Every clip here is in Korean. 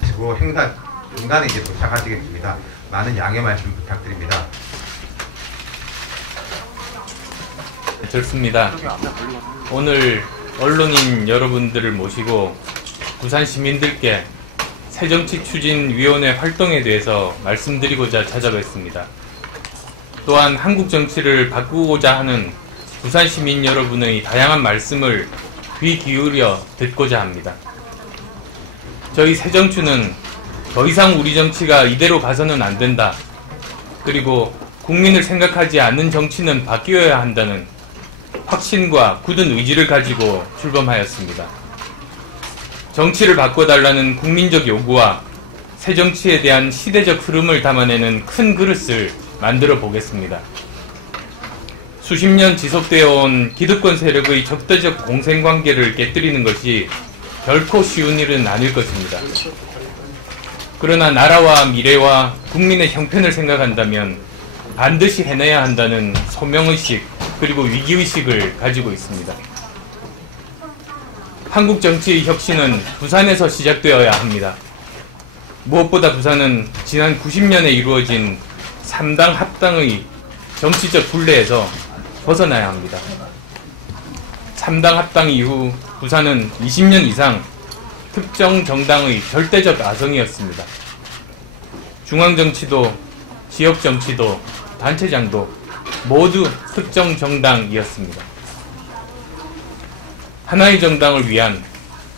그리고 행사 중간에 이제 도착하시겠습니다. 많은 양해 말씀 부탁드립니다. 좋습니다. 오늘 언론인 여러분들을 모시고 부산 시민들께 새정치추진위원회 활동에 대해서 말씀드리고자 찾아뵙습니다. 또한 한국 정치를 바꾸고자 하는 부산 시민 여러분의 다양한 말씀을 귀 기울여 듣고자 합니다. 저희 새정추는 더 이상 우리 정치가 이대로 가서는 안 된다. 그리고 국민을 생각하지 않는 정치는 바뀌어야 한다는 확신과 굳은 의지를 가지고 출범하였습니다. 정치를 바꿔달라는 국민적 요구와 새정치에 대한 시대적 흐름을 담아내는 큰 그릇을 만들어 보겠습니다. 수십 년 지속되어 온 기득권 세력의 적대적 공생관계를 깨뜨리는 것이 결코 쉬운 일은 아닐 것입니다. 그러나 나라와 미래와 국민의 형편을 생각한다면 반드시 해내야 한다는 소명의식 그리고 위기의식을 가지고 있습니다. 한국 정치의 혁신은 부산에서 시작되어야 합니다. 무엇보다 부산은 지난 90년에 이루어진 3당 합당의 정치적 굴레에서 벗어나야 합니다. 3당 합당 이후 부산은 20년 이상 특정 정당의 절대적 아성이었습니다. 중앙정치도 지역정치도 단체장도 모두 특정 정당이었습니다. 하나의 정당을 위한,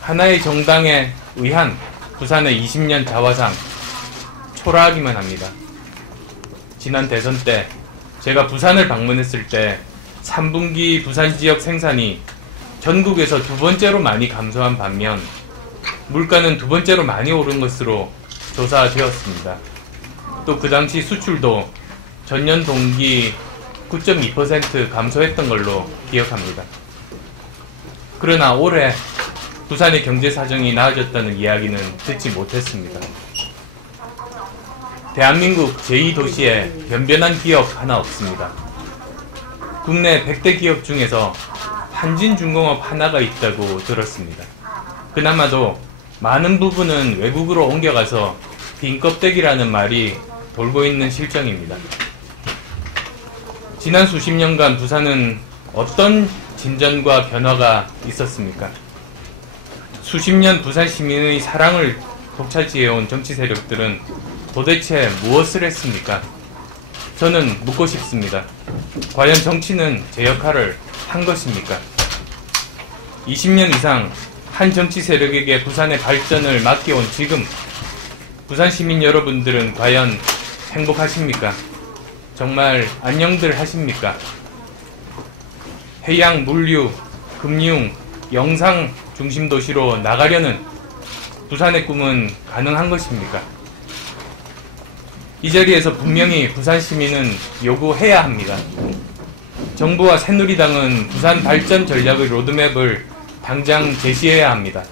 하나의 정당에 의한 부산의 20년 자화상 초라하기만 합니다. 지난 대선 때 제가 부산을 방문했을 때 3분기 부산 지역 생산이 전국에서 두 번째로 많이 감소한 반면 물가는 두 번째로 많이 오른 것으로 조사되었습니다. 또 그 당시 수출도 전년 동기 9.2% 감소했던 걸로 기억합니다. 그러나 올해 부산의 경제 사정이 나아졌다는 이야기는 듣지 못했습니다. 대한민국 제2도시에 변변한 기업 하나 없습니다. 국내 100대 기업 중에서 한진중공업 하나가 있다고 들었습니다. 그나마도 많은 부분은 외국으로 옮겨가서 빈 껍데기라는 말이 돌고 있는 실정입니다. 지난 수십 년간 부산은 어떤 진전과 변화가 있었습니까? 수십 년 부산 시민의 사랑을 독차지해온 정치 세력들은 도대체 무엇을 했습니까? 저는 묻고 싶습니다. 과연 정치는 제 역할을 한 것입니까? 20년 이상 한 정치 세력에게 부산의 발전을 맡겨온 지금 부산 시민 여러분들은 과연 행복하십니까? 정말 안녕들 하십니까? 해양, 물류, 금융, 영상 중심 도시로 나가려는 부산의 꿈은 가능한 것입니까? 이 자리에서 분명히 부산 시민은 요구해야 합니다. 정부와 새누리당은 부산 발전 전략의 로드맵을 당장 제시해야 합니다.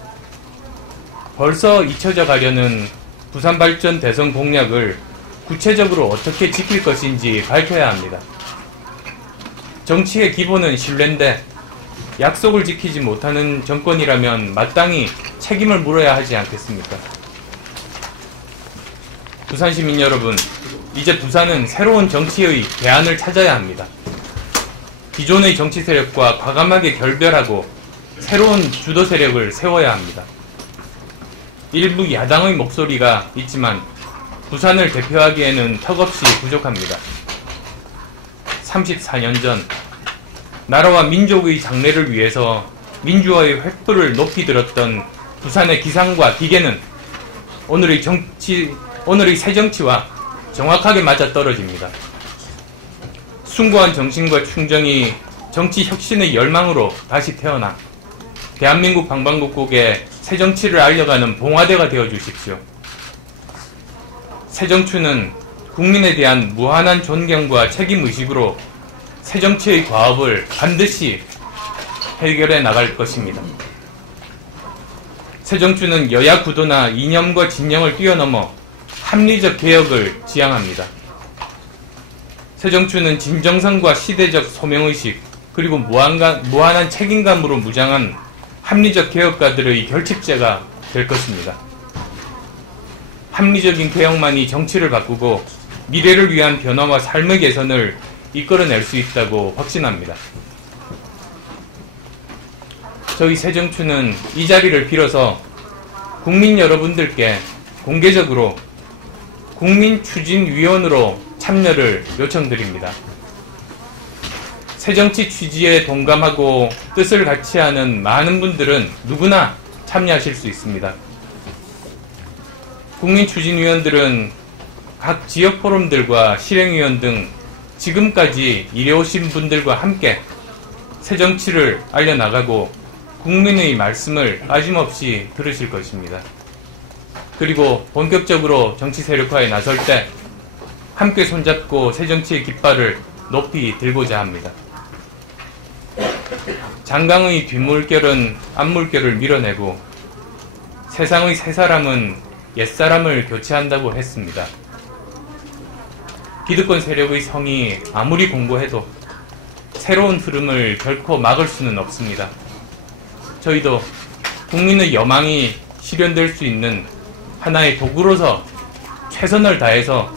벌써 잊혀져 가려는 부산 발전 대선 공약을 구체적으로 어떻게 지킬 것인지 밝혀야 합니다. 정치의 기본은 신뢰인데 약속을 지키지 못하는 정권이라면 마땅히 책임을 물어야 하지 않겠습니까? 부산 시민 여러분, 이제 부산은 새로운 정치의 대안을 찾아야 합니다. 기존의 정치 세력과 과감하게 결별하고 새로운 주도 세력을 세워야 합니다. 일부 야당의 목소리가 있지만 부산을 대표하기에는 턱없이 부족합니다. 34년 전 나라와 민족의 장래를 위해서 민주화의 횃불을 높이 들었던 부산의 기상과 기계는 오늘의 새정치와 정확하게 맞아떨어집니다. 숭고한 정신과 충정이 정치 혁신의 열망으로 다시 태어나 대한민국 방방곡곡에 새정치를 알려가는 봉화대가 되어주십시오. 새정추는 국민에 대한 무한한 존경과 책임의식으로 새정치의 과업을 반드시 해결해 나갈 것입니다. 새정추는 여야 구도나 이념과 진영을 뛰어넘어 합리적 개혁을 지향합니다. 새정치는 진정성과 시대적 소명의식 그리고 무한한 책임감으로 무장한 합리적 개혁가들의 결집체가 될 것입니다. 합리적인 개혁만이 정치를 바꾸고 미래를 위한 변화와 삶의 개선을 이끌어낼 수 있다고 확신합니다. 저희 새정치는 이 자리를 빌어서 국민 여러분들께 공개적으로 국민추진위원으로 참여를 요청드립니다. 새정치 취지에 동감하고 뜻을 같이 하는 많은 분들은 누구나 참여하실 수 있습니다. 국민추진위원들은 각 지역 포럼들과 실행위원 등 지금까지 이뤄오신 분들과 함께 새정치를 알려나가고 국민의 말씀을 빠짐없이 들으실 것입니다. 그리고 본격적으로 정치 세력화에 나설 때 함께 손잡고 새정치의 깃발을 높이 들고자 합니다. 장강의 뒷물결은 앞물결을 밀어내고 세상의 새 사람은 옛사람을 교체한다고 했습니다. 기득권 세력의 성이 아무리 공고해도 새로운 흐름을 결코 막을 수는 없습니다. 저희도 국민의 여망이 실현될 수 있는 하나의 도구로서 최선을 다해서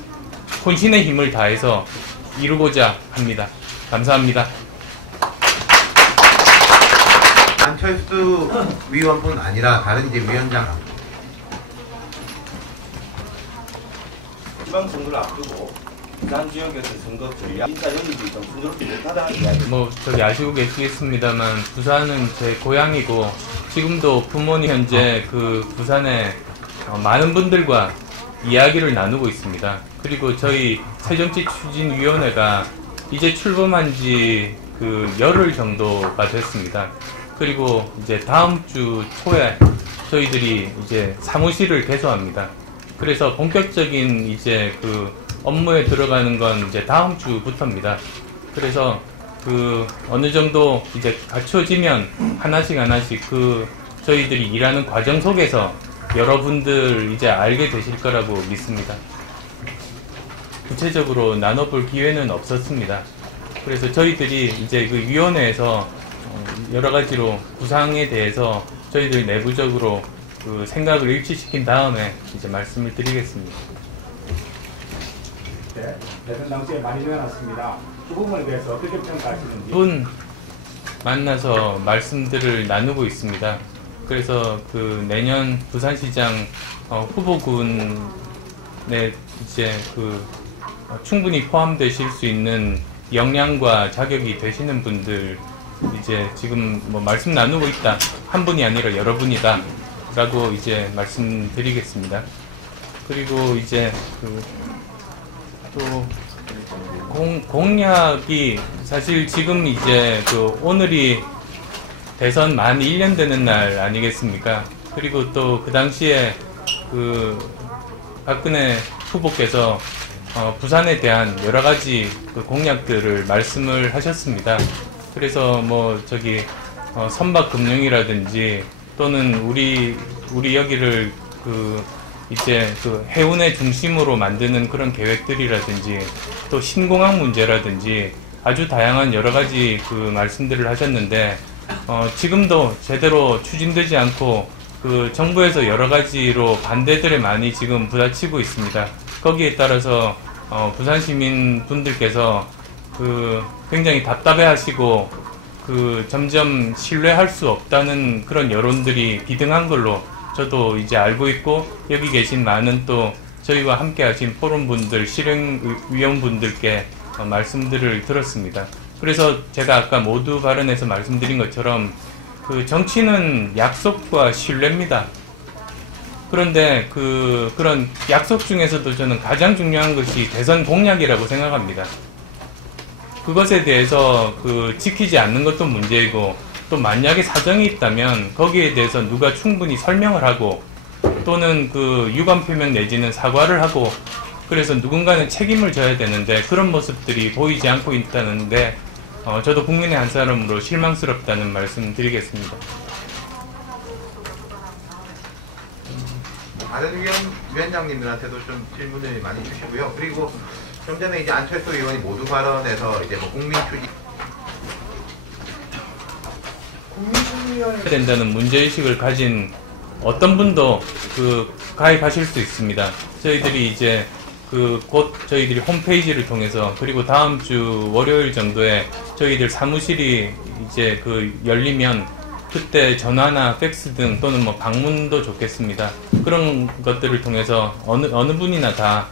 혼신의 힘을 다해서 이루고자 합니다. 감사합니다. 안철수 위원뿐 아니라 다른 이제 위원장 지방선거를 앞두고 부산 지역에서 선거 전략 인사 연립이 좀 순조롭지 못하다는 이야기. 저기 아시고 계시겠습니다만 부산은 제 고향이고 지금도 부모님 현재 그 부산에 많은 분들과 이야기를 나누고 있습니다. 그리고 저희 새정치추진위원회가 이제 출범한 지 그 열흘 정도가 됐습니다. 그리고 이제 다음 주 초에 저희들이 이제 사무실을 개소합니다. 그래서 본격적인 이제 그 업무에 들어가는 건 이제 다음 주부터입니다. 그래서 그 어느 정도 이제 갖춰지면 하나씩 그 저희들이 일하는 과정 속에서 여러분들 이제 알게 되실 거라고 믿습니다. 구체적으로 나눠볼 기회는 없었습니다. 그래서 저희들이 이제 그 위원회에서 여러 가지로 구상에 대해서 저희들 내부적으로 그 생각을 일치시킨 다음에 이제 말씀을 드리겠습니다. 네, 대선 당시에 많이 내놨습니다. 그 부분에 대해서 어떻게 평가하시는지. 분 만나서 말씀들을 나누고 있습니다. 그래서 그 내년 부산시장 후보군에 이제 그 충분히 포함되실 수 있는 역량과 자격이 되시는 분들 이제 지금 뭐 말씀 나누고 있다. 한 분이 아니라 여러 분이다. 라고 이제 말씀드리겠습니다. 그리고 이제 또 공약이 사실 지금 이제 그 오늘이 대선 만 1년 되는 날 아니겠습니까? 그리고 또 그 당시에 그 박근혜 후보께서 부산에 대한 여러 가지 그 공약들을 말씀을 하셨습니다. 그래서 뭐 저기 선박금융이라든지 또는 우리 여기를 그 이제 그 해운의 중심으로 만드는 그런 계획들이라든지 또 신공항 문제라든지 아주 다양한 여러 가지 그 말씀들을 하셨는데 지금도 제대로 추진되지 않고 그 정부에서 여러 가지로 반대들에 많이 지금 부딪히고 있습니다. 거기에 따라서 부산 시민 분들께서 그 굉장히 답답해하시고 그 점점 신뢰할 수 없다는 그런 여론들이 비등한 걸로 저도 이제 알고 있고 여기 계신 많은 또 저희와 함께 하신 포럼분들, 실행위원분들께 말씀들을 들었습니다. 그래서 제가 아까 모두 발언에서 말씀드린 것처럼 그 정치는 약속과 신뢰입니다. 그런데 그런 약속 중에서도 저는 가장 중요한 것이 대선 공약이라고 생각합니다. 그것에 대해서 그 지키지 않는 것도 문제이고 또 만약에 사정이 있다면 거기에 대해서 누가 충분히 설명을 하고 또는 그 유감 표명 내지는 사과를 하고 그래서 누군가는 책임을 져야 되는데 그런 모습들이 보이지 않고 있다는데 저도 국민의 한 사람으로 실망스럽다는 말씀 드리겠습니다. 다른 위원장님들한테도 좀 질문을 많이 주시고요. 그리고 좀 전에 이제 안철수 의원이 모두 발언에서 이제 뭐 국민 추진 해야 된다는 문제의식을 가진 어떤 분도 가입하실 수 있습니다. 저희들이 이제 곧 저희들이 홈페이지를 통해서 그리고 다음 주 월요일 정도에 저희들 사무실이 이제 열리면 그때 전화나 팩스 등 또는 뭐 방문도 좋겠습니다. 그런 것들을 통해서 어느 분이나 다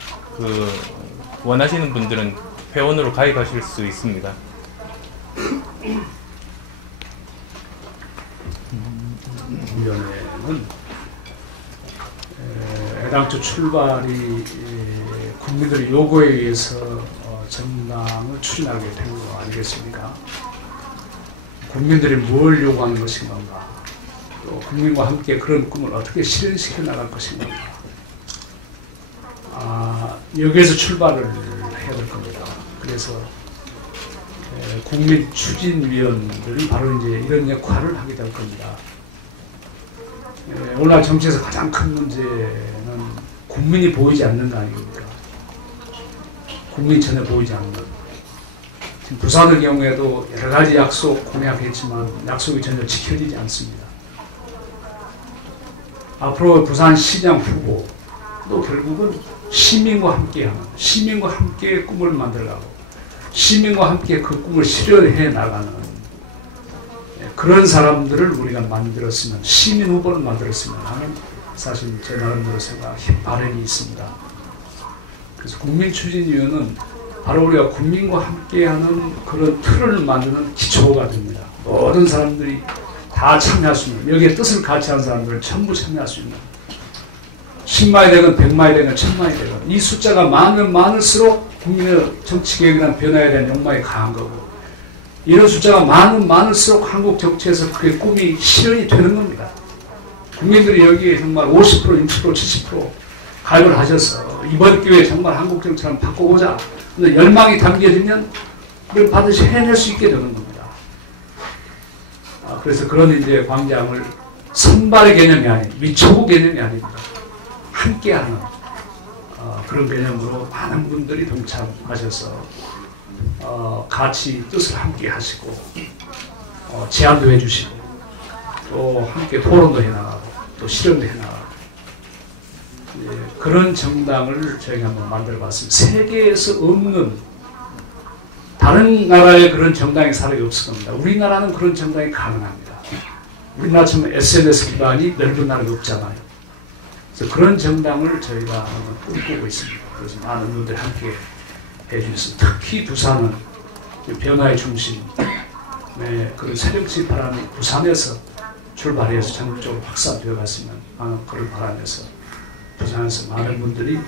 원하시는 분들은 회원으로 가입하실 수 있습니다. 위원회는 애당초 출발이 국민들의 요구에 의해서 정당을 추진하게 된 거 아니겠습니까? 국민들이 뭘 요구하는 것인가, 또 국민과 함께 그런 꿈을 어떻게 실현시켜 나갈 것인가, 여기에서 출발을 해야 될 겁니다. 그래서 국민 추진위원들은 바로 이제 이런 역할을 하게 될 겁니다. 오늘날 정치에서 가장 큰 문제는 국민이 보이지 않는 거 아닙니까? 국민이 전혀 보이지 않는. 지금 부산의 경우에도 여러 가지 약속 공약했지만 약속이 전혀 지켜지지 않습니다. 앞으로 부산시장 후보도 결국은 시민과 함께하는, 시민과 함께 꿈을 만들어가고 시민과 함께 그 꿈을 실현해 나가는 그런 사람들을 우리가 만들었으면, 시민 후보를 만들었으면 하는 사실 제 나름대로 바람이 있습니다. 그래서 국민추진위원회는 바로 우리가 국민과 함께하는 그런 틀을 만드는 기초가 됩니다. 모든 사람들이 다 참여할 수 있는, 여기에 뜻을 같이 하는 사람들은 전부 참여할 수 있는, 10만이 되건 100만이 되건 1000만이 되건 이 숫자가 많으면 많을수록 국민의 정치개혁에 대한 변화에 대한 욕망이 강한 거고, 이런 숫자가 많을수록 한국 정치에서 그게 꿈이 실현이 되는 겁니다. 국민들이 여기에 정말 50%, 60%, 70% 가입을 하셔서 이번 기회에 정말 한국 정치를 한번 바꿔보자. 근데 열망이 담겨지면 그걸 반드시 해낼 수 있게 되는 겁니다. 그래서 그런 이제 광장을 선발의 개념이 아닌, 위초부 개념이 아닙니다. 함께하는 그런 개념으로 많은 분들이 동참하셔서 같이 뜻을 함께 하시고 제안도 해주시고 또 함께 토론도 해나가고 또 실험도 해나가고 그런 정당을 저희가 한번 만들어봤습니다. 세계에서 없는, 다른 나라에 그런 정당이 사람이 없을 겁니다. 우리나라는 그런 정당이 가능합니다. 우리나라처럼 SNS 기반이 넓은 나라가 없잖아요. 그래서 그런 정당을 저희가 한번 꿈꾸고 있습니다. 그래서 많은 분들이 함께 해주셨습니다. 특히 부산은 변화의 중심, 그런 새정치 바람이 부산에서 출발해서 전국적으로 확산되어 갔으면 하는 그걸 바라면서 부산에서 많은 분들이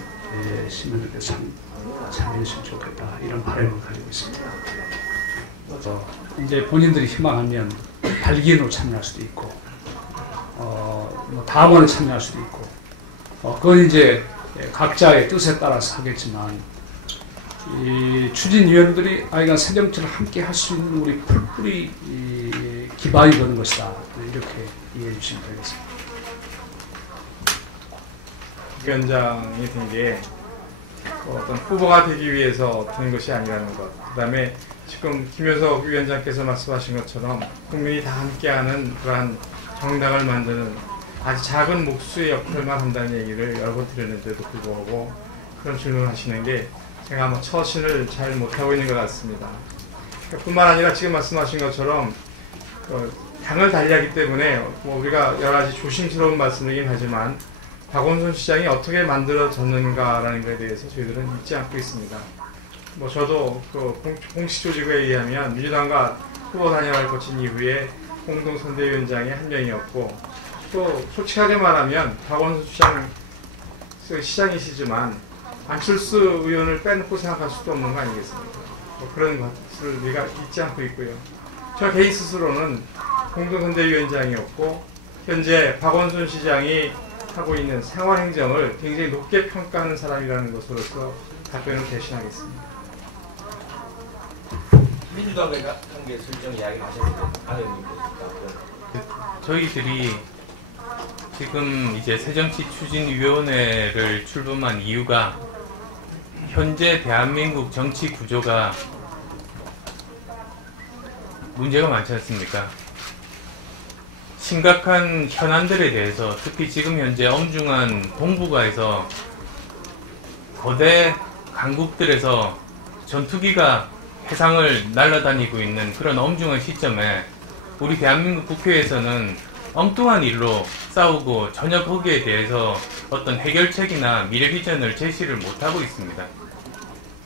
시민들께 참여했으면 좋겠다, 이런 바람을 가지고 있습니다. 이제 본인들이 희망하면 발기인으로 참여할 수도 있고, 뭐 다음번에 참여할 수도 있고, 그건 이제 각자의 뜻에 따라서 하겠지만, 이 추진위원들이 아이가 새정치를 함께 할 수 있는 우리 풀뿌리 기반이 되는 것이다, 이렇게 이해해 주시면 되겠습니다. 위원장이 된 게 어떤 후보가 되기 위해서 된 것이 아니라는 것. 그 다음에 지금 김효석 위원장께서 말씀하신 것처럼 국민이 다 함께하는 그러한 정당을 만드는 아주 작은 몫의 역할만 한다는 얘기를 여러 번 드렸는데도 불구하고 그런 질문을 하시는 게 제가 아마 처신을 잘 못하고 있는 것 같습니다. 뿐만 아니라 지금 말씀하신 것처럼 당을 달리하기 때문에 뭐 우리가 여러 가지 조심스러운 말씀이긴 하지만 박원순 시장이 어떻게 만들어졌는가라는 것에 대해서 저희들은 믿지 않고 있습니다. 뭐 저도 공식 조직에 의하면 민주당과 후보 단일화를 거친 이후에 공동선대위원장의 한 명이었고, 또 솔직하게 말하면 박원순 시장이시지만 안철수 의원을 빼놓고 생각할 수도 없는 거 아니겠습니까? 뭐 그런 것을 우리가 잊지 않고 있고요. 저 개인 스스로는 공동선대위원장이었고 현재 박원순 시장이 하고 있는 생활행정을 굉장히 높게 평가하는 사람이라는 것으로서 답변을 대신하겠습니다. 민주당과의 관계 설정 이야기를 하셨는데 안의원님 저희들이 지금 이제 새정치추진위원회를 출범한 이유가 현재 대한민국 정치 구조가 문제가 많지 않습니까? 심각한 현안들에 대해서 특히 지금 현재 엄중한 동북아에서 거대 강국들에서 전투기가 해상을 날아다니고 있는 그런 엄중한 시점에 우리 대한민국 국회에서는 엉뚱한 일로 싸우고 전혀 거기에 대해서 어떤 해결책이나 미래 비전을 제시를 못하고 있습니다.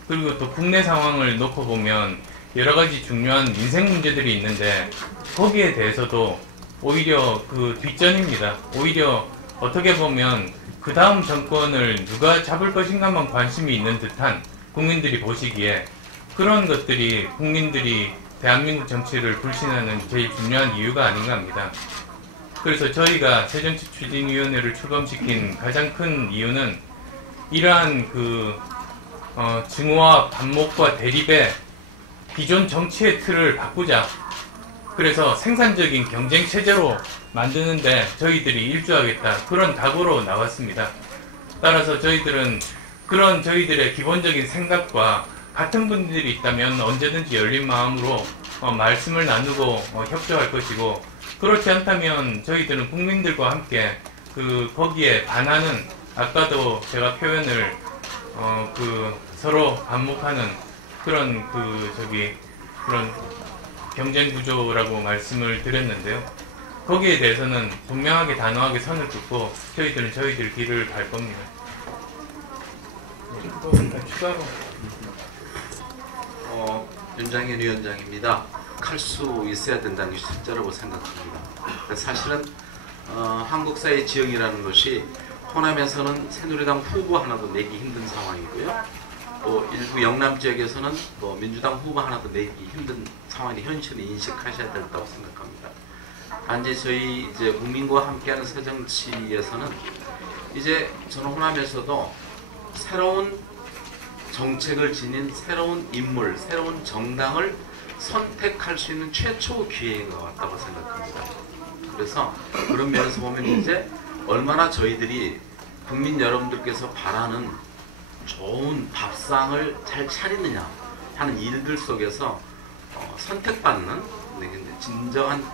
그리고 또 국내 상황을 놓고 보면 여러 가지 중요한 민생 문제들이 있는데 거기에 대해서도 오히려 그 뒷전입니다. 오히려 어떻게 보면 그 다음 정권을 누가 잡을 것인가만 관심이 있는 듯한 국민들이 보시기에 그런 것들이 국민들이 대한민국 정치를 불신하는 제일 중요한 이유가 아닌가 합니다. 그래서 저희가 새정치추진위원회를 출범시킨 가장 큰 이유는 이러한 증오와 반목과 대립의 기존 정치의 틀을 바꾸자. 그래서 생산적인 경쟁 체제로 만드는데 저희들이 일조하겠다. 그런 각오로 나왔습니다. 따라서 저희들은 그런 저희들의 기본적인 생각과 같은 분들이 있다면 언제든지 열린 마음으로 말씀을 나누고 협조할 것이고, 그렇지 않다면 저희들은 국민들과 함께 거기에 반하는, 아까도 제가 표현을 서로 반목하는 그런 그런 경쟁 구조라고 말씀을 드렸는데요. 거기에 대해서는 분명하게 단호하게 선을 긋고 저희들은 저희들 길을 갈 겁니다. 또 추가로 윤장현 위원장입니다. 할 수 있어야 된다는 것이 진짜라고 생각합니다. 사실은 한국사의 지형이라는 것이 호남에서는 새누리당 후보 하나도 내기 힘든 상황이고요. 또 일부 영남 지역에서는 또 민주당 후보 하나도 내기 힘든 상황이 현실을 인식하셔야 된다고 생각합니다. 단지 저희 이제 국민과 함께하는 새정치에서는 이제 저는 호남에서도 새로운 정책을 지닌 새로운 인물, 새로운 정당을 선택할 수 있는 최초 기회인 것 같다고 생각합니다. 그래서 그런 면에서 보면 이제 얼마나 저희들이 국민 여러분들께서 바라는 좋은 밥상을 잘 차리느냐 하는 일들 속에서 선택받는 진정한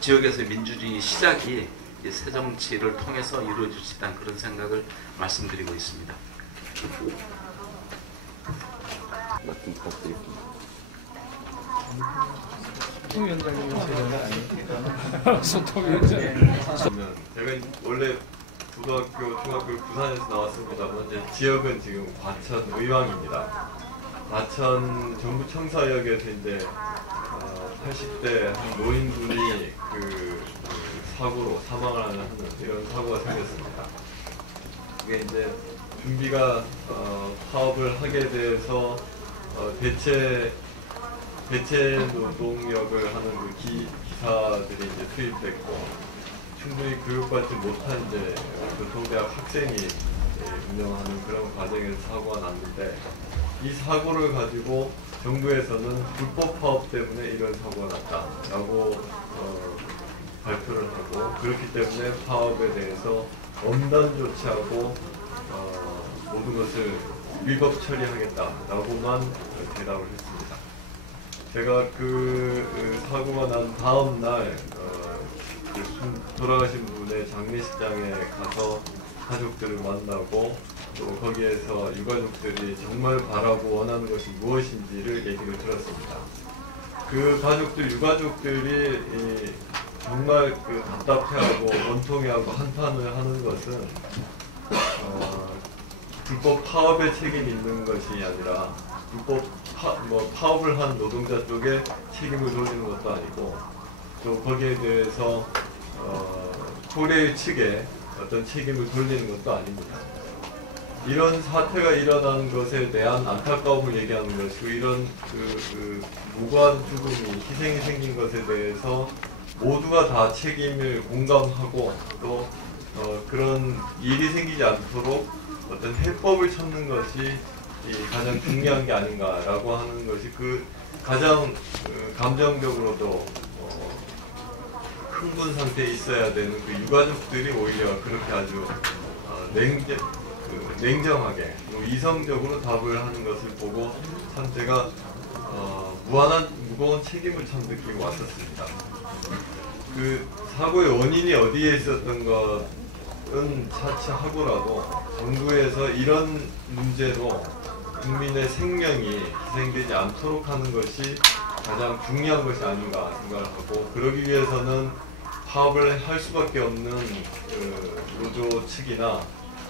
지역에서의 민주주의 시작이 이 새정치를 통해서 이루어질 수 있다는 그런 생각을 말씀드리고 있습니다. 말씀 부탁드립니다. 소통위원장. 제가 원래 고등학교, 중학교 부산에서 나왔습니다만 이제 지역은 지금 과천 의왕입니다. 과천 정부 청사역에서 이제 80대 한 노인분이 사고로 사망을 하는 이런 사고가 생겼습니다. 그게 이제 준비가 파업을 하게 돼서 대체 노동력을 하는 기사들이 이제 투입됐고, 충분히 교육받지 못한 이제 교통대학 학생이 운영하는 그런 과정에서 사고가 났는데, 이 사고를 가지고 정부에서는 불법 파업 때문에 이런 사고가 났다라고 발표를 하고, 그렇기 때문에 파업에 대해서 엄단 조치하고 모든 것을 위법 처리하겠다라고만 대답을 했습니다. 제가 사고가 난 다음 날 돌아가신 분의 장례식장에 가서 가족들을 만나고, 또 거기에서 유가족들이 정말 바라고 원하는 것이 무엇인지를 얘기를 들었습니다. 그 가족들, 유가족들이 정말 답답해하고 원통해하고 한탄을 하는 것은 불법 파업에 책임이 있는 것이 아니라 불법 파업을 한 노동자 쪽에 책임을 돌리는 것도 아니고, 또 거기에 대해서 코레일 측에 어떤 책임을 돌리는 것도 아닙니다. 이런 사태가 일어난 것에 대한 안타까움을 얘기하는 것이고, 이런 무고한 죽음이, 희생이 생긴 것에 대해서 모두가 다 책임을 공감하고, 또 그런 일이 생기지 않도록 어떤 해법을 찾는 것이 가장 중요한 게 아닌가라고 하는 것이 가장 감정적으로도 흥분 상태에 있어야 되는 유가족들이 오히려 그렇게 아주 냉정하게, 이성적으로 답을 하는 것을 보고 참 제가 무한한 무거운 책임을 참 느끼고 왔었습니다. 그 사고의 원인이 어디에 있었던 것은 차치하고라도 정부에서 이런 문제로 국민의 생명이 희생되지 않도록 하는 것이 가장 중요한 것이 아닌가 생각을 하고, 그러기 위해서는 파업을 할 수밖에 없는 노조 측이나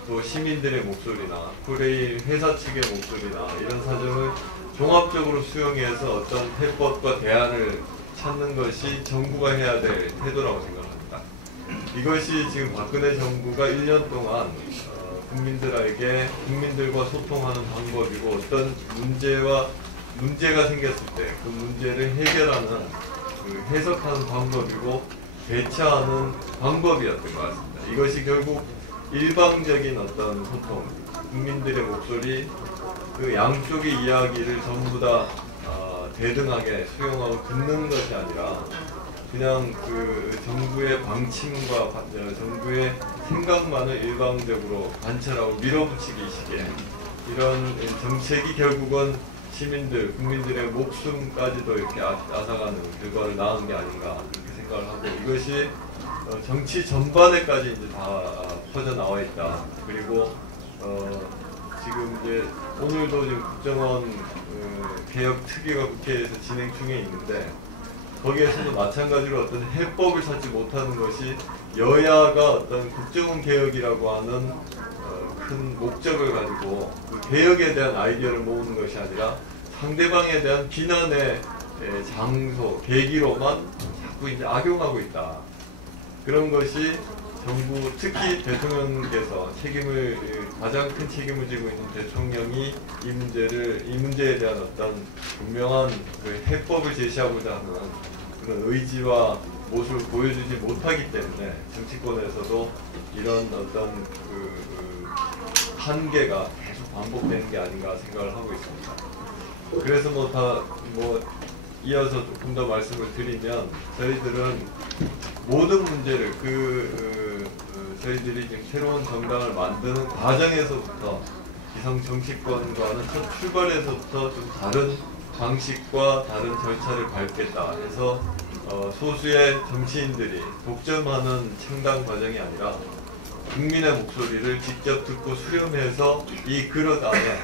또 시민들의 목소리나 코레일 회사 측의 목소리나 이런 사정을 종합적으로 수용해서 어떤 해법과 대안을 찾는 것이 정부가 해야 될 태도라고 생각합니다. 이것이 지금 박근혜 정부가 1년 동안 국민들과 소통하는 방법이고, 어떤 문제가 생겼을 때 그 문제를 해결하는, 해석하는 방법이고 대처하는 방법이었던 것 같습니다. 이것이 결국 일방적인 어떤 소통, 국민들의 목소리, 그 양쪽의 이야기를 전부 다 대등하게 수용하고 듣는 것이 아니라 그냥 그 정부의 방침과 정부의 생각만을 일방적으로 관철하고 밀어붙이기식의 이런 정책이 결국은 시민들, 국민들의 목숨까지도 이렇게 앗아가는 결과를 낳은 게 아닌가 그렇게 생각을 하고, 이것이 정치 전반에까지 이제 다 퍼져 나와 있다. 그리고 지금 이제 오늘도 지금 국정원 개혁 특위가 국회에서 진행 중에 있는데, 거기에서도 마찬가지로 어떤 해법을 찾지 못하는 것이 여야가 어떤 국정원 개혁이라고 하는 큰 목적을 가지고 그 개혁에 대한 아이디어를 모으는 것이 아니라 상대방에 대한 비난의 장소, 계기로만 자꾸 이제 악용하고 있다. 그런 것이 정부, 특히 대통령께서 가장 큰 책임을 지고 있는 대통령이 이 문제에 대한 어떤 분명한 그 해법을 제시하고자 하는 그런 의지와 모습을 보여주지 못하기 때문에 정치권에서도 이런 어떤 그 한계가 계속 반복되는 게 아닌가 생각을 하고 있습니다. 그래서 이어서 조금 더 말씀을 드리면, 저희들은 모든 문제를 저희들이 지금 새로운 정당을 만드는 과정에서부터 기성 정치권과는 첫 출발에서부터 좀 다른 방식과 다른 절차를 밟겠다 해서 소수의 정치인들이 독점하는 창당 과정이 아니라 국민의 목소리를 직접 듣고 수렴해서 이 그릇 안에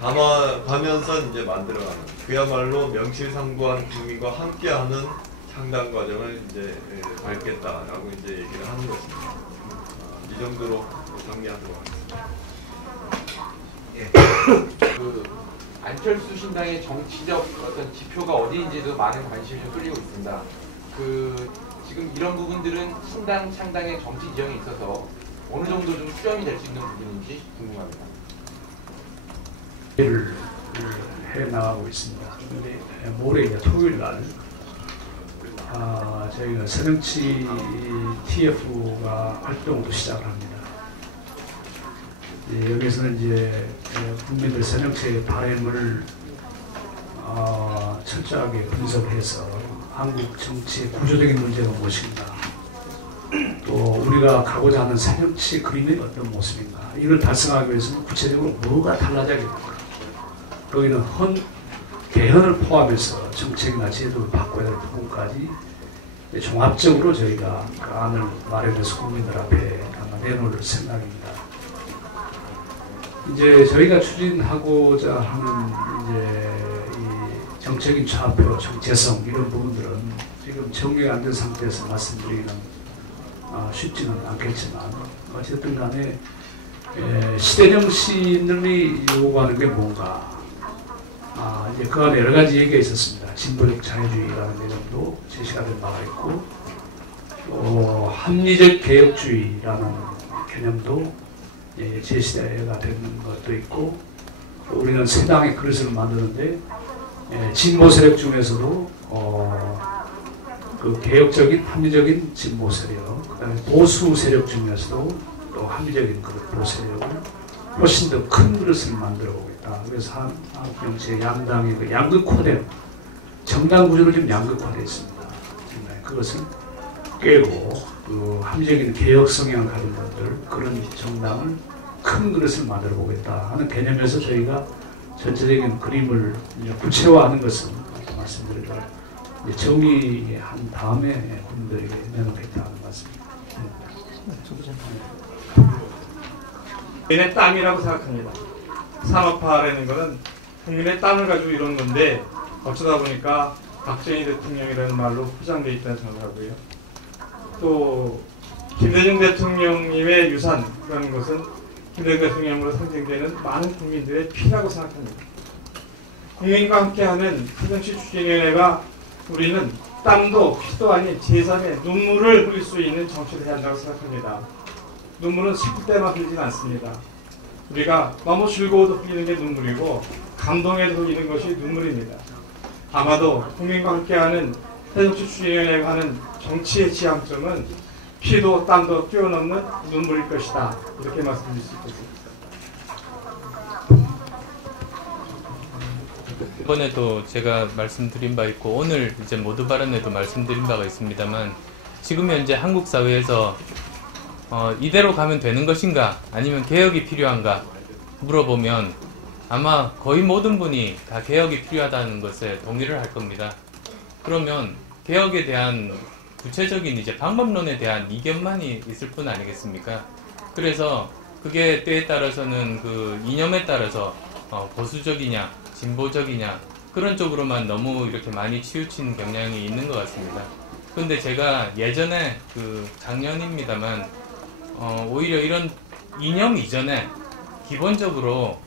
담아가면서 이제 만들어가는, 그야말로 명실상부한 국민과 함께하는 창당 과정을 이제 밟겠다라고 이제 얘기를 하는 것입니다. 이 정도로 정리하도록 하겠습니다. 그 안철수 신당의 정치적 어떤 지표가 어디인지도 많은 관심이 좀 쏠리고 있습니다. 지금 이런 부분들은 신당 창당의 정치 지형에 있어서 어느 정도 좀 수렴이 될 수 있는 부분인지 궁금합니다. 일을 해 나가고 있습니다. 근데 모레 토요일 날 저희가 새정치 TF가 활동도 시작을 합니다. 여기서는 이제 국민들 새정치의 바램을 철저하게 분석해서 한국 정치의 구조적인 문제가 무엇인가, 또 우리가 가고자 하는 새정치 그림이 어떤 모습인가, 이걸 달성하기 위해서는 구체적으로 뭐가 달라져야 됩니까? 거기는 개헌을 포함해서 정책이나 제도를 바꿔야 될 부분까지 종합적으로 저희가 그 안을 마련해서 국민들 앞에 아마 내놓을 생각입니다. 이제 저희가 추진하고자 하는 이제 이 정책인 좌표, 정체성 이런 부분들은 지금 정리가 안 된 상태에서 말씀드리기는 쉽지는 않겠지만, 어쨌든 간에 시대 정신이 요구하는 게 뭔가, 이제 그 안에 여러 가지 얘기가 있었습니다. 진보적 자유주의라는 개념도 제시가 된 바가 있고, 합리적 개혁주의라는 개념도 제시가 된 것도 있고, 우리는 새 당의 그릇을 만드는데 진보 세력 중에서도 그 개혁적인 합리적인 진보 세력, 그다음에 보수 세력 중에서도 또 합리적인 그릇 보수 세력을 훨씬 더 큰 그릇을 만들어 오고 있다. 그래서 한국 정치의 양당의 그 양극화된 정당 구조를 지금 양극화되어 있습니다. 그것을 깨고 그 합리적인 개혁 성향을 가진 것들, 그런 정당을 큰 그릇을 만들어 보겠다 하는 개념에서 저희가 전체적인 그림을 구체화하는 것은 말씀드리고 정의한 다음에 국민들에게 내놓겠다는 말씀입니다. 국민의 땀이라고 생각합니다. 산업화라는 것은 국민의 땀을 가지고 이런 건데 어쩌다 보니까 박정희 대통령이라는 말로 포장되어 있다는 생각하고요. 또 김대중 대통령님의 유산 그런 것은 김대중 대통령으로 상징되는 많은 국민들의 피라고 생각합니다. 국민과 함께하는 새정치추진위원회가 우리는 땀도 피도 아닌 제3의 눈물을 흘릴 수 있는 정치를 해야 한다고 생각합니다. 눈물은 슬플 때만 흘리진 않습니다. 우리가 너무 즐거워도 흘리는 게 눈물이고 감동에도 흘리는 것이 눈물입니다. 아마도 국민과 함께하는 새정치추진위원회가 하는 정치의 지향점은 피도 땀도 뛰어넘는 눈물일 것이다. 이렇게 말씀드릴 수 있겠습니다. 이번에도 제가 말씀드린 바 있고 오늘 이제 모두 발언에도 말씀드린 바가 있습니다만 지금 현재 한국 사회에서 이대로 가면 되는 것인가 아니면 개혁이 필요한가 물어보면 아마 거의 모든 분이 다 개혁이 필요하다는 것에 동의를 할 겁니다. 그러면 개혁에 대한 구체적인 이제 방법론에 대한 이견만이 있을 뿐 아니겠습니까? 그래서 그게 때에 따라서는 그 이념에 따라서 보수적이냐 진보적이냐 그런 쪽으로만 너무 이렇게 많이 치우친 경향이 있는 것 같습니다. 그런데 제가 예전에 그 작년입니다만 오히려 이런 이념 이전에 기본적으로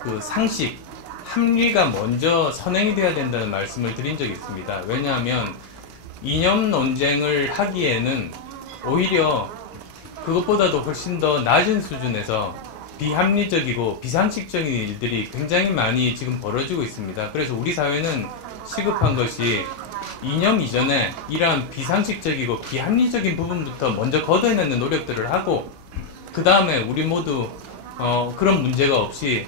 그 상식, 합리가 먼저 선행이 돼야 된다는 말씀을 드린 적이 있습니다. 왜냐하면 이념 논쟁을 하기에는 오히려 그것보다도 훨씬 더 낮은 수준에서 비합리적이고 비상식적인 일들이 굉장히 많이 지금 벌어지고 있습니다. 그래서 우리 사회는 시급한 것이 이념 이전에 이러한 비상식적이고 비합리적인 부분부터 먼저 걷어내는 노력들을 하고 그 다음에 우리 모두 그런 문제가 없이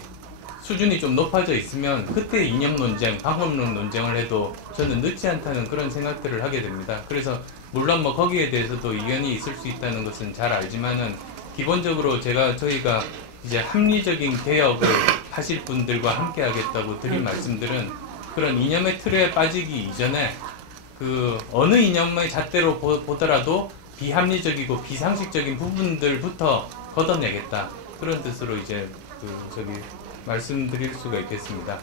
수준이 좀 높아져 있으면 그때 이념 논쟁, 방법론 논쟁을 해도 저는 늦지 않다는 그런 생각들을 하게 됩니다. 그래서 물론 뭐 거기에 대해서도 이견이 있을 수 있다는 것은 잘 알지만은 기본적으로 저희가 이제 합리적인 개혁을 하실 분들과 함께 하겠다고 드린 말씀들은 그런 이념의 틀에 빠지기 이전에 그 어느 이념의 잣대로 보더라도 비합리적이고 비상식적인 부분들부터 걷어내겠다. 그런 뜻으로 이제 말씀드릴 수가 있겠습니다.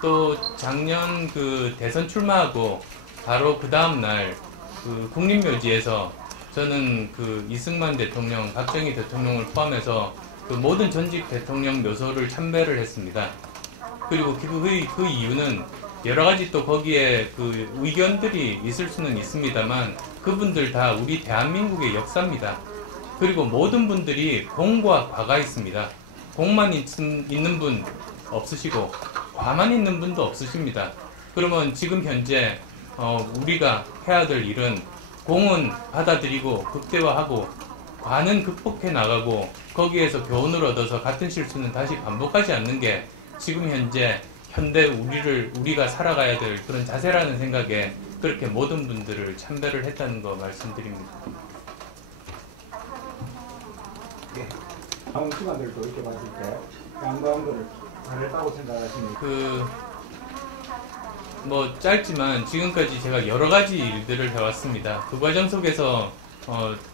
또 작년 그 대선 출마하고 바로 그 다음 날 그 국립묘지에서 저는 그 이승만 대통령, 박정희 대통령을 포함해서 그 모든 전직 대통령 묘소를 참배를 했습니다. 그리고 그 이유는 여러 가지 또 거기에 그 의견들이 있을 수는 있습니다만 그분들 다 우리 대한민국의 역사입니다. 그리고 모든 분들이 공과 과가 있습니다. 공만 있는 분 없으시고 과만 있는 분도 없으십니다. 그러면 지금 현재 우리가 해야 될 일은 공은 받아들이고 극대화하고 과는 극복해 나가고 거기에서 교훈을 얻어서 같은 실수는 다시 반복하지 않는 게 지금 현재 현대 우리가 살아가야 될 그런 자세라는 생각에 그렇게 모든 분들을 참배를 했다는 거 말씀드립니다. 다음 시간들도 이렇게 봤을 때 양보한 거를 잘했다고 생각하십니까? 뭐 짧지만 지금까지 제가 여러 가지 일들을 해왔습니다. 그 과정 속에서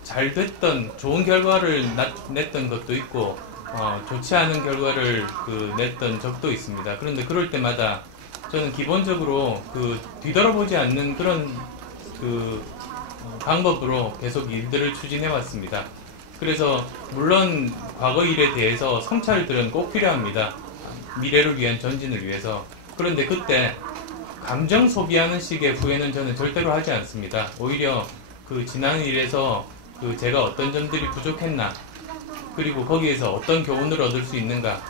잘 됐던 좋은 결과를 냈던 것도 있고 좋지 않은 결과를 냈던 적도 있습니다. 그런데 그럴 때마다 저는 기본적으로 뒤돌아보지 않는 그런 방법으로 계속 일들을 추진해 왔습니다. 그래서 물론 과거 일에 대해서 성찰들은 꼭 필요합니다. 미래를 위한 전진을 위해서. 그런데 그때 감정 소비하는 식의 후회는 저는 절대로 하지 않습니다. 오히려 지난 일에서 제가 어떤 점들이 부족했나, 그리고 거기에서 어떤 교훈을 얻을 수 있는가,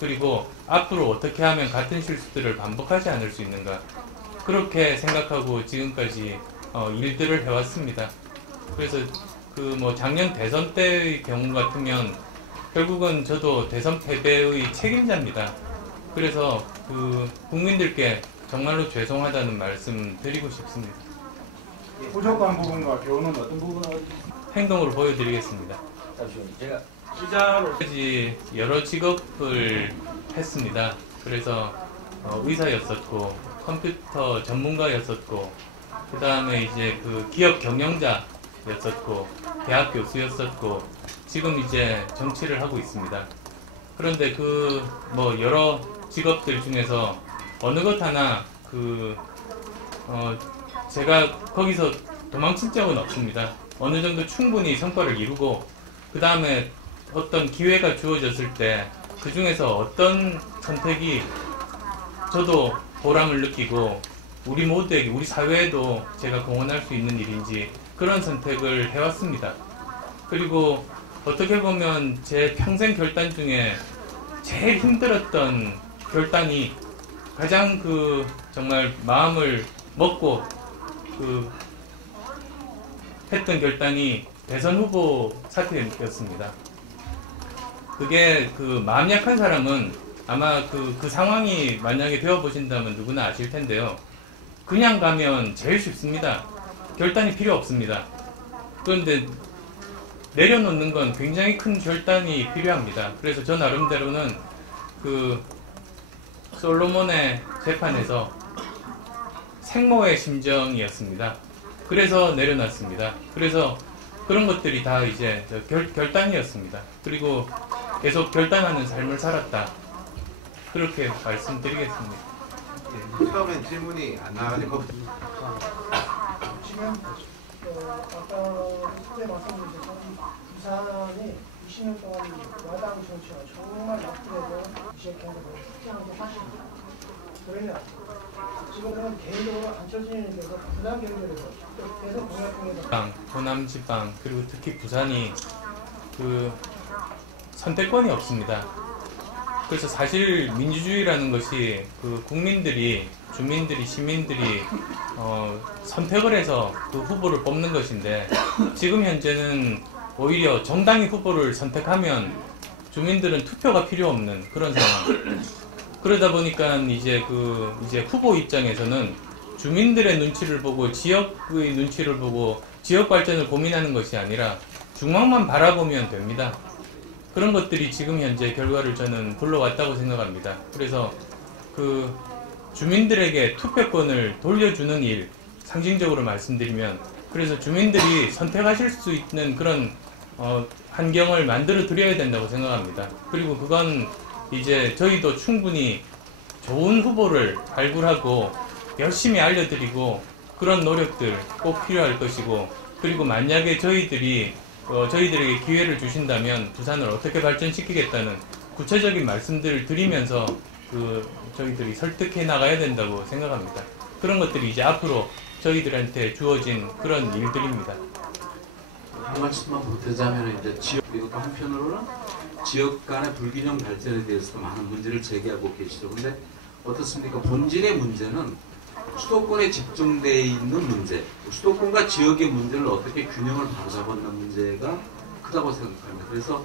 그리고 앞으로 어떻게 하면 같은 실수들을 반복하지 않을 수 있는가, 그렇게 생각하고 지금까지 일들을 해왔습니다. 그래서 작년 대선 때의 경우 같으면 결국은 저도 대선 패배의 책임자입니다. 그래서 국민들께 정말로 죄송하다는 말씀 드리고 싶습니다. 부족한 부분과 교훈은 어떤 부분을 행동으로 보여드리겠습니다. 잠시만요. 제가 기자로 여러 직업을 했습니다. 그래서 의사였었고 컴퓨터 전문가였었고 그 다음에 이제 그 기업 경영자였었고 대학 교수였었고 지금 이제 정치를 하고 있습니다. 그런데 그 뭐 여러 직업들 중에서 어느 것 하나 제가 거기서 도망친 적은 없습니다. 어느 정도 충분히 성과를 이루고 그 다음에 어떤 기회가 주어졌을 때 그 중에서 어떤 선택이 저도 보람을 느끼고 우리 모두에게 우리 사회에도 제가 공헌할 수 있는 일인지 그런 선택을 해왔습니다. 그리고 어떻게 보면 제 평생 결단 중에 제일 힘들었던 결단이 가장 정말 마음을 먹고 했던 결단이 대선 후보 사퇴였습니다. 그게 마음 약한 사람은 아마 그 상황이 만약에 되어보신다면 누구나 아실 텐데요. 그냥 가면 제일 쉽습니다. 결단이 필요 없습니다. 그런데 내려놓는 건 굉장히 큰 결단이 필요합니다. 그래서 저 나름대로는 솔로몬의 재판에서 생모의 심정이었습니다. 그래서 내려놨습니다. 그래서 그런 것들이 다 이제 결단이었습니다. 그리고 계속 결단하는 삶을 살았다. 그렇게 말씀드리겠습니다. 처음엔 질문이 안 나가지고 지금 아까 그때 말씀드린 부산이 20년 동안 야당 정치가 정말 나쁘게도 지역경제를 숙제하는 게 사실입니다. 그러면 지금은 개인적으로 안철수에 대해서 부산 경제에서 계속 공약 중에서 호남지방 그리고 특히 부산이 선택권이 없습니다. 그래서 사실 민주주의라는 것이 국민들이, 주민들이, 시민들이 선택을 해서 그 후보를 뽑는 것인데 지금 현재는 오히려 정당이 후보를 선택하면 주민들은 투표가 필요 없는 그런 상황. 그러다 보니까 이제 후보 입장에서는 주민들의 눈치를 보고 지역의 눈치를 보고 지역 발전을 고민하는 것이 아니라 중앙만 바라보면 됩니다. 그런 것들이 지금 현재 결과를 저는 불러왔다고 생각합니다. 그래서 주민들에게 투표권을 돌려주는 일, 상징적으로 말씀드리면 그래서 주민들이 선택하실 수 있는 그런 환경을 만들어 드려야 된다고 생각합니다. 그리고 그건 이제 저희도 충분히 좋은 후보를 발굴하고 열심히 알려드리고 그런 노력들 꼭 필요할 것이고 그리고 만약에 저희들에게 기회를 주신다면 부산을 어떻게 발전시키겠다는 구체적인 말씀들을 드리면서 저희들이 설득해 나가야 된다고 생각합니다. 그런 것들이 이제 앞으로 저희들한테 주어진 그런 일들입니다. 한 말씀만 보태자면 이제 그리고 또 한편으로는 지역 간의 불균형 발전에 대해서도 많은 문제를 제기하고 계시죠. 근데 어떻습니까? 본질의 문제는 수도권에 집중되어 있는 문제, 수도권과 지역의 문제를 어떻게 균형을 바로잡는 문제가 크다고 생각합니다. 그래서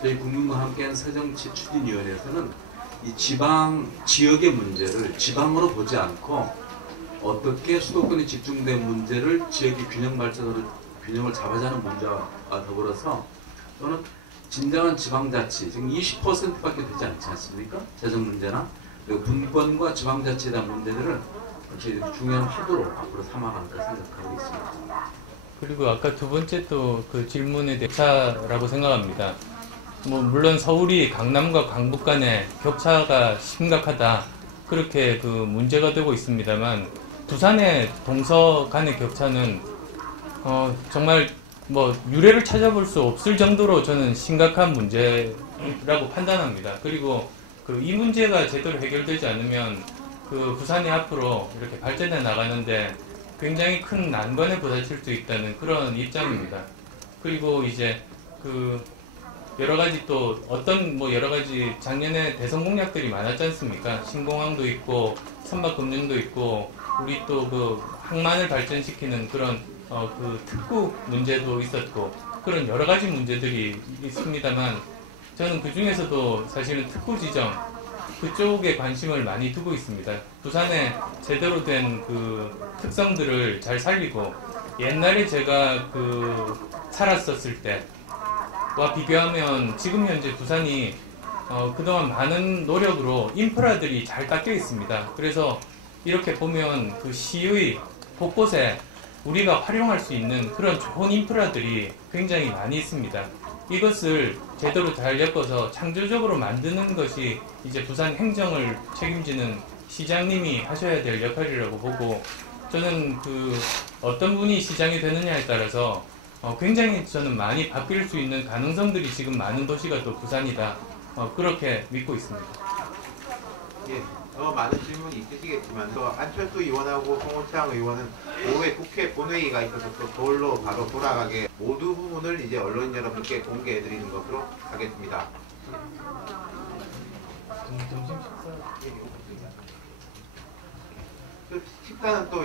저희 국민과 함께한 새정치 추진위원회에서는 이 지역의 문제를 지방으로 보지 않고 어떻게 수도권에 집중된 문제를 지역의 균형을 잡아자는 문제와 더불어서 또는 진정한 지방자치, 지금 20%밖에 되지 않지 않습니까? 재정 문제나 그리고 분권과 지방자치에 대한 문제들을 저희들이 중요한 화두로 앞으로 삼아갈까 생각하고 있습니다. 그리고 아까 두 번째 또 질문에 격차라고 생각합니다. 물론 서울이 강남과 강북 간의 격차가 심각하다. 그렇게 문제가 되고 있습니다만 부산의 동서 간의 격차는 정말 유례를 찾아볼 수 없을 정도로 저는 심각한 문제라고 판단합니다. 그리고 이 문제가 제대로 해결되지 않으면 부산이 앞으로 이렇게 발전해 나가는데 굉장히 큰 난관에 부딪힐 수 있다는 그런 입장입니다. 그리고 이제 여러 가지 또 여러 가지 작년에 대선 공약들이 많았지 않습니까? 신공항도 있고 선박금융도 있고 우리 또 항만을 발전시키는 그런 특구 문제도 있었고 그런 여러 가지 문제들이 있습니다만 저는 그 중에서도 사실은 특구 지정 그쪽에 관심을 많이 두고 있습니다. 부산에 제대로 된 특성들을 잘 살리고 옛날에 제가 살았었을 때 비교하면 지금 현재 부산이 그동안 많은 노력으로 인프라들이 잘 닦여 있습니다. 그래서 이렇게 보면 그 시의 곳곳에 우리가 활용할 수 있는 그런 좋은 인프라들이 굉장히 많이 있습니다. 이것을 제대로 잘 엮어서 창조적으로 만드는 것이 이제 부산 행정을 책임지는 시장님이 하셔야 될 역할이라고 보고, 저는 그 어떤 분이 시장이 되느냐에 따라서 굉장히 저는 많이 바뀔 수 있는 가능성들이 지금 많은 도시가 또 부산이다. 그렇게 믿고 있습니다. 예, 많은 질문이 있으시겠지만 또 안철수 의원하고 송호창 의원은 오후에 국회 본회의가 있어서 또 서울로 바로 돌아가게 모두 부분을 이제 언론 여러분께 공개해 드리는 것으로 하겠습니다. 식사는 또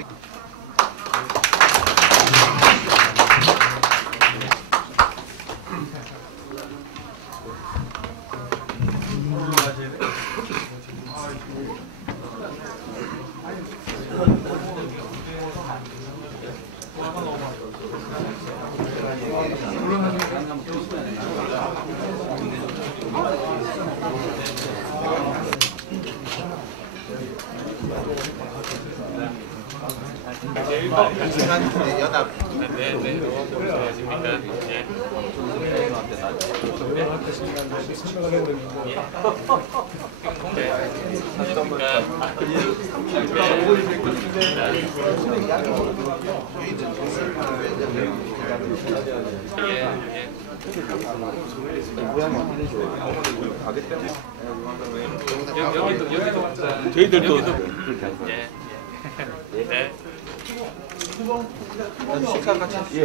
연합 저희들도 식사 같이. 예.